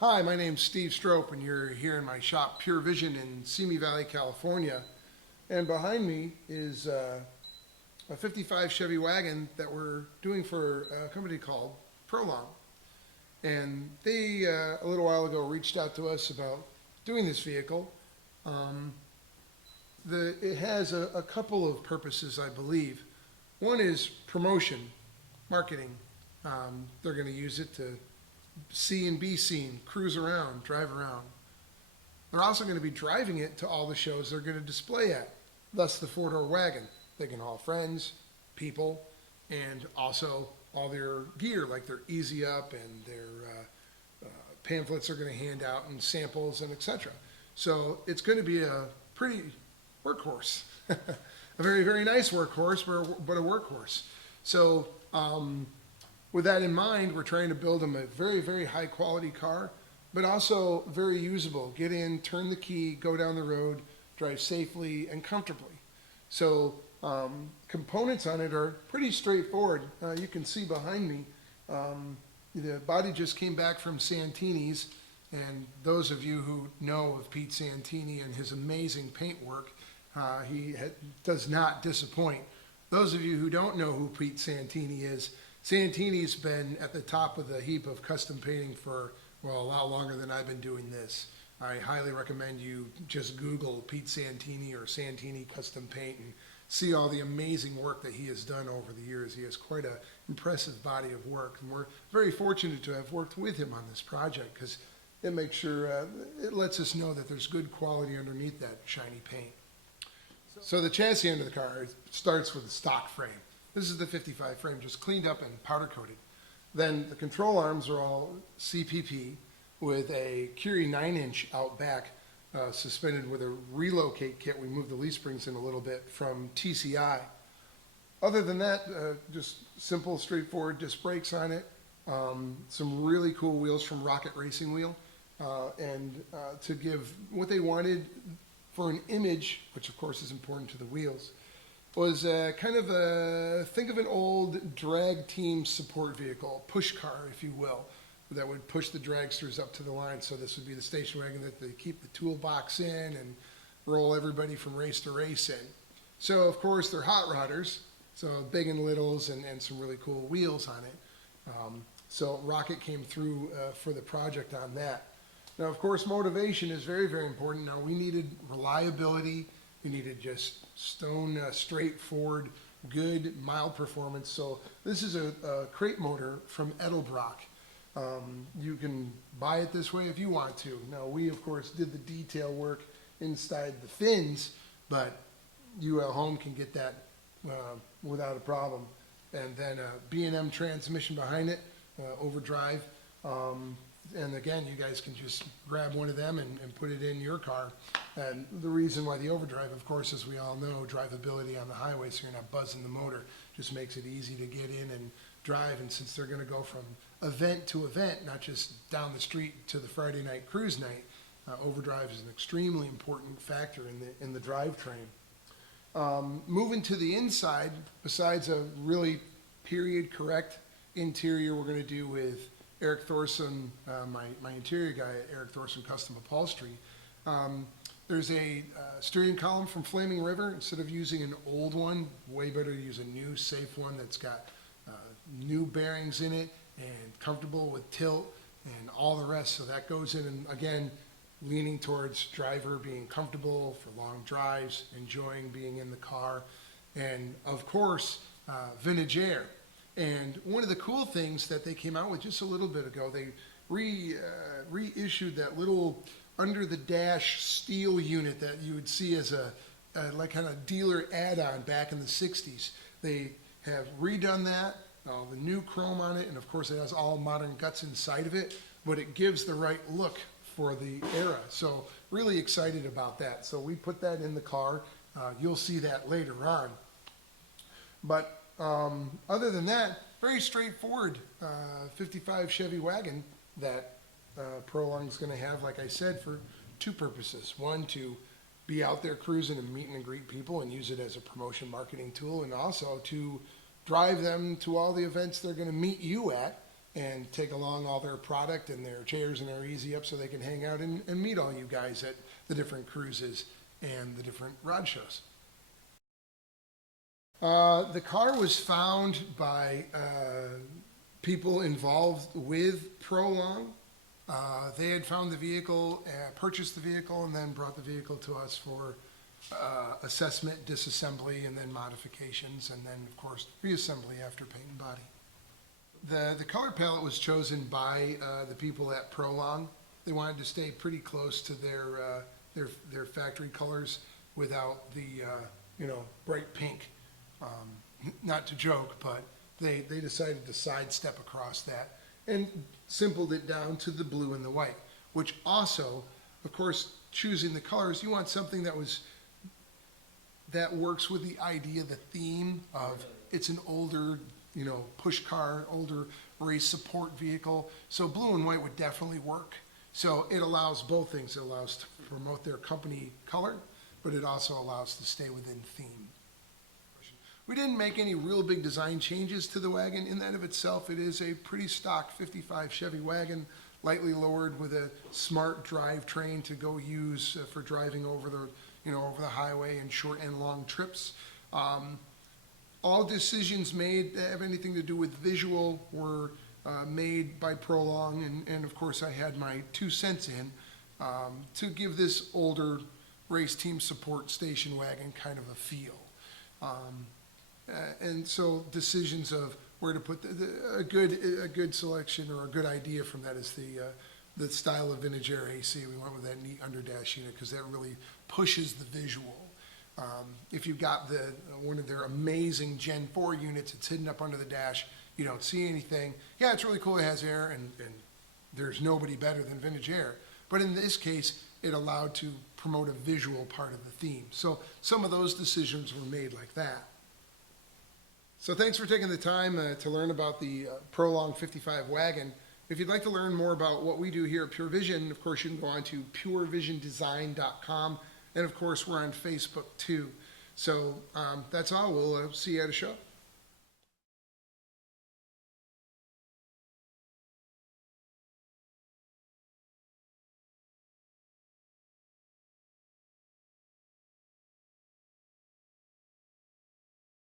Hi, my name's Steve Strope, and you're here in my shop, Pure Vision, in Simi Valley, California. And behind me is a 55 Chevy Wagon that we're doing for a company called Prolong. And they, a little while ago, reached out to us about doing this vehicle. Um, it has a couple of purposes, I believe. One is promotion, marketing. They're going to use it to see and be seen, cruise around, drive around. They're also going to be driving it to all the shows they're going to display at, thus the four-door wagon. They can haul friends, people, and also all their gear, like their Easy Up and their pamphlets they're going to hand out and samples and etc. So it's going to be a pretty workhorse, a very, very nice workhorse, but a workhorse. So with that in mind, we're trying to build them a very, very high quality car, but also very usable. Get in, turn the key, go down the road, drive safely and comfortably. So components on it are pretty straightforward. You can see behind me, the body just came back from Santini's, and those of you who know of Pete Santini and his amazing paint work, does not disappoint. Those of you who don't know who Pete Santini is, Santini's been at the top of the heap of custom painting for, well, a lot longer than I've been doing this. I highly recommend you just Google Pete Santini or Santini Custom Paint and see all the amazing work that he has done over the years. He has quite an impressive body of work, and we're very fortunate to have worked with him on this project because it makes sure, it lets us know that there's good quality underneath that shiny paint. So the chassis end of the car starts with a stock frame. This is the 55 frame, just cleaned up and powder coated. Then the control arms are all CPP with a Curie 9-inch out back, suspended with a relocate kit. We moved the leaf springs in a little bit from TCI. Other than that, just simple, straightforward disc brakes on it. Some really cool wheels from Rocket Racing Wheel. To give what they wanted for an image, which of course is important to the wheels, was kind of think of an old drag team support vehicle, push car, if you will, that would push the dragsters up to the line. So this would be the station wagon that they keep the toolbox in and roll everybody from race to race in. So of course they're hot rodders, so big and littles and some really cool wheels on it. So Rocket came through for the project on that. Now of course motivation is very, very important. Now we needed reliability. We needed just stone, straightforward, good, mild performance. So this is a crate motor from Edelbrock. You can buy it this way if you want to. Now we, of course, did the detail work inside the fins, but you at home can get that without a problem. And then a B&M transmission behind it, overdrive. And again, you guys can just grab one of them and put it in your car. And the reason why the overdrive, of course, as we all know, drivability on the highway, so you're not buzzing the motor, just makes it easy to get in and drive. And since they're going to go from event to event, not just down the street to the Friday night cruise night, overdrive is an extremely important factor in the drivetrain. Moving to the inside, besides a really period correct interior, we're going to do with Eric Thorson, my interior guy at Eric Thorson Custom Upholstery. There's a steering column from Flaming River. Instead of using an old one, way better to use a new, safe one that's got new bearings in it and comfortable with tilt and all the rest. So that goes in, and again, leaning towards driver being comfortable for long drives, enjoying being in the car, and of course, vintage air. And one of the cool things that they came out with just a little bit ago, they reissued that little under the dash steel unit that you would see as a like kind of dealer add-on back in the 60s. They have redone that, all the new chrome on it, and of course it has all modern guts inside of it, but it gives the right look for the era. So really excited about that. So we put that in the car. You'll see that later on. But other than that, very straightforward 55 Chevy Wagon that Prolong is going to have, like I said, for two purposes. One, to be out there cruising and meet and greet people and use it as a promotion marketing tool, and also to drive them to all the events they're going to meet you at and take along all their product and their chairs and their easy up so they can hang out and meet all you guys at the different cruises and the different rod shows. The car was found by people involved with Prolong. They had found the vehicle, purchased the vehicle, and then brought the vehicle to us for assessment, disassembly, and then modifications, and then, of course, reassembly after paint and body. The color palette was chosen by the people at Prolong. They wanted to stay pretty close to their factory colors without the bright pink. Not to joke, but they decided to sidestep across that and simpled it down to the blue and the white, which also, of course, choosing the colors, you want something that works with the idea, the theme of it's an older, push car, older race support vehicle. So blue and white would definitely work. So it allows both things. It allows to promote their company color, but it also allows to stay within theme. We didn't make any real big design changes to the wagon. In that of itself, it is a pretty stock 55 Chevy wagon, lightly lowered with a smart drivetrain to go use for driving over the highway and short and long trips. All decisions made that have anything to do with visual were made by Prolong, and of course I had my 2 cents in to give this older race team support station wagon kind of a feel. And so decisions of where to put a good selection or a good idea from that is the style of vintage air AC. We went with that neat underdash unit because that really pushes the visual. If you've got one of their amazing Gen 4 units, it's hidden up under the dash, you don't see anything. Yeah, it's really cool, it has air, and there's nobody better than vintage air. But in this case, it allowed to promote a visual part of the theme. So some of those decisions were made like that. So thanks for taking the time to learn about the Prolong 55 wagon. If you'd like to learn more about what we do here at Pure Vision, of course, you can go on to purevisiondesign.com. And of course, we're on Facebook too. So that's all. We'll see you at a show.